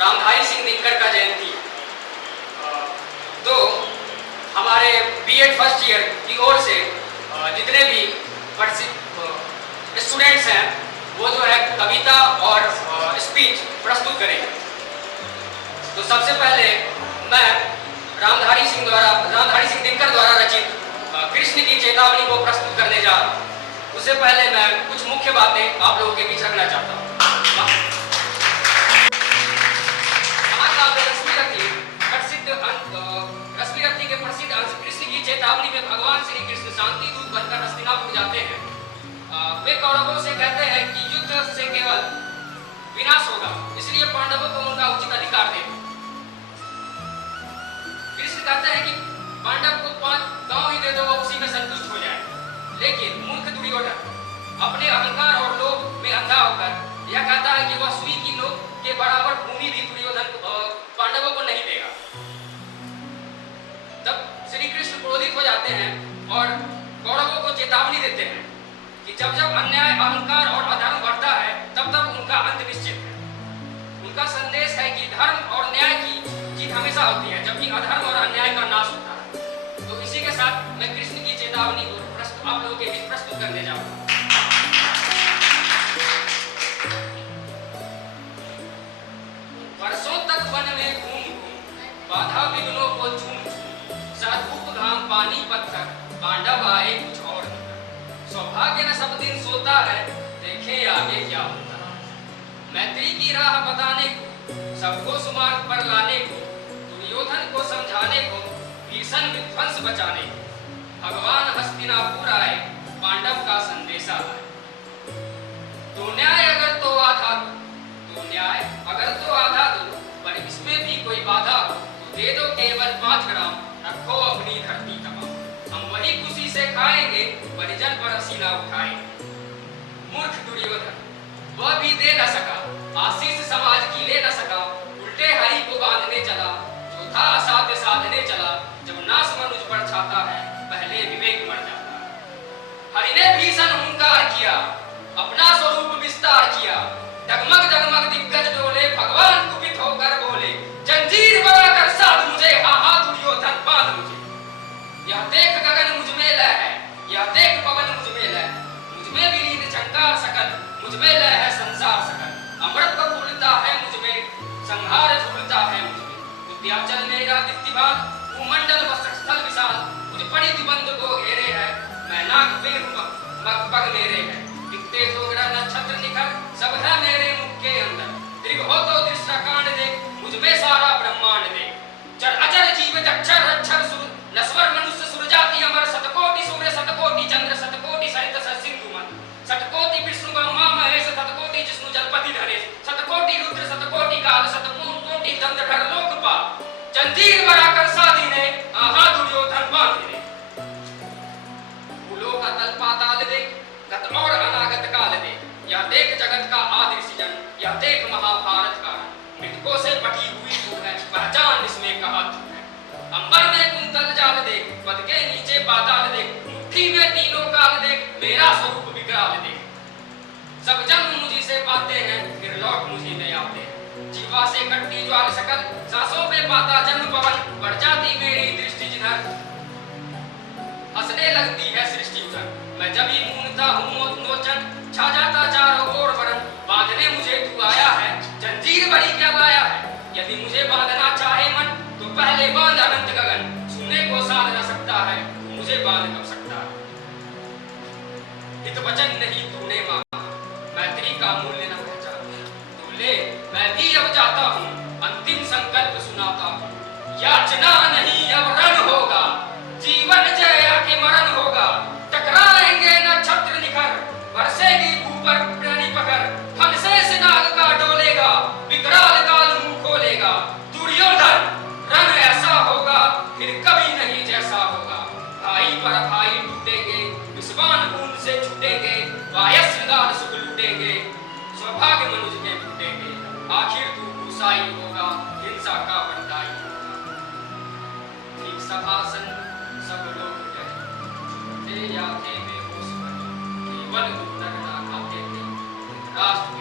रामधारी सिंह दिनकर का जयंती। तो हमारे बीएड फर्स्ट ईयर की ओर से जितने भी स्टूडेंट्स हैं वो जो है कविता और स्पीच प्रस्तुत करेंगे। तो सबसे पहले मैं रामधारी सिंह दिनकर द्वारा रचित कृष्ण की चेतावनी को प्रस्तुत करने जा रहा हूँ। उससे पहले मैं कुछ मुख्य बातें आप लोगों के बीच रखना चाहता हूँ। रश्मिरथी के प्रसिद्ध अंश कृष्ण की चेतावनी में भगवान श्री कृष्ण शांति दूत बनकर हस्तिनापुर जाते हैं। वे कौरवों से कहते हैं कि युद्ध से केवल विनाश होगा, इसलिए पांडवों को उनका उचित अधिकार दे। कृष्ण कहते हैं कि पांडव को 5 गांव ही दे दो, उसी में संतुष्ट हो जाए। लेकिन मूर्ख दुर्योधन अपने अहंकार और लोभ में अंधा होकर यह कहता है कि वह सुई की नोक के बराबर भूमि भी पांडवों को नहीं देगा। तब श्री कृष्ण क्रोधित हो जाते हैं और कौरवों को चेतावनी देते हैं कि जब जब अन्याय, अहंकार और अधर्म बढ़ता है तब तब उनका अंत निश्चित है। उनका संदेश है कि धर्म और न्याय की जीत हमेशा होती है, जबकि अधर्म और अन्याय का नाश होता है। तो इसी के साथ मैं कृष्ण की चेतावनी को आप लोगों के बीच प्रस्तुत करने जा रहा हूं। वर्षों तक वन में घूम बाधा विघ्नों को झूम धूप घाम पानी पत्थर पांडव आए कुछ और। सौभाग्य न सब दिन सोता है, देखे आगे क्या होता है। मैत्री की राह बताने को, सबको सुमार्ग पर लाने को, दुर्योधन को समझाने को, भीषण विध्वंस बचाने को, भगवान हस्तिनापुर आए, पांडव का संदेशा लाए। तो न्याय अगर तो आधा दो, पर इसमें भी कोई बाधा हो तो दे दो केवल 5 ग्राम, रखो अपनी धरती तमाम। हम वही खुशी से खाएंगे, परिजन पर हसीना उठाएंगे। मूर्ख दुर्योधन वह भी दे न सका, आशीष समाज की ले न सका, उल्टे हरि को बांधने चला, जो था असाध्य साधने चला। जब नाश मनुज पर छाता है, पहले विवेक मर जाता है। हरि ने भीषण हुंकार किया, अपना स्वरूप विस्तार किया। डगमग डगमग दिग्गज डोले, भगवान कुपित होकर बोले, जंजीर बनाकर साध मुझे, हाँ हाँ दुर्योधन बांध मुझे। यह देख गगन मुझ में लय है, यह देख पवन मुझ में लय, मुझ में विलीन झंकार सकल, मुझ में लय है संसार सकल। अमृत फूलता है मुझ में, संहार झूलता है मुझ में। विद्याचल मेरा दीप्तिमान, भूमंडल वस्त्र स्थल विशाल, मुझ पड़ी द्विबंध को घेरे है, मैं नाग पे पग मेरे है। दिखते जोगरा नक्षत्र निखर, सब है मेरे मुख के अंदर। दीर्घ हो तो दृष्टाकांड देख, मुझ में सारा ब्रह्मांड देख। जड़ अजर जीवित अक्षर अक्षर सुर, नश्वर मनुष्य सुरजाति अमर। शतकोटि सूर्य शतकोटि चंद्र, शतकोटि सरित सिंधु मन, शतकोटि विष्णु ब्रह्मा महेश, शतकोटि जिष्णु जलपति धनेश, शतकोटि रुद्र शतकोटि काल, शतकोटि दंडधर लोकपाल। जंजीर बनाकर साधी ने, आहा दुर्योधन बांध ने। फूलों का तल पाताल देख, गत और अनागत काल देख। यह देख जगत का आदि सृजन, यह देख महाभारत का मृतकों से पटी हुई तू है, पहचान इसमें कहा तू है। अंबर में कुंतल जाल देख, पद के नीचे पाताल देख, मुट्ठी में तीनों काल देख, मेरा स्वरूप विकराल देख। सब जन्म मुझी से पाते हैं, फिर लौट मुझी में आते हैं। जीवा से कटती ज्वाल सकल, सांसों में पाता जन्म पवन, बढ़ जाती मेरी दृष्टि जिधर, हंसने लगती है सृष्टि उधर। मैं जब ही मूंदता हूँ नोचन, छा जाता चारों ओर वरण। बांधने मुझे तू आया है, जंजीर बड़ी क्या लाया है। यदि मुझे बांधना चाहे मन, तो पहले बांध अनंत गगन। सुनने को साध न सकता है, तू मुझे बांध कब सकता है। हित वचन नहीं तूने मांगा, मैत्री का मूल्य न पहचाना। तू ले मैं भी अब जाता हूँ, अंतिम संकल्प सुनाता हूँ। याचना नहीं अब रण होगा, जीवन जय आके मरण होगा। टकराएंगे नक्षत्र निखर, बरसेगी ऊपर प्राणी पकड़। फन से नाग का डोलेगा, विकराल काल मुंह खोलेगा। दुर्योधन रण ऐसा होगा, फिर कभी नहीं जैसा होगा। भाई पर भाई टूटेंगे, विस्वान बूंद से छूटेंगे। वायस श्रृंगार सुख लूटेंगे, सौभाग्य मनुज के टूटेंगे। आखिर तू गुसाई होगा, हिंसा का बंदाई होगा। ठीक सभासन सब लोग डरे, थे या थे बेहोश बने, केवल उत्तर ना खाते थे। राष्ट्र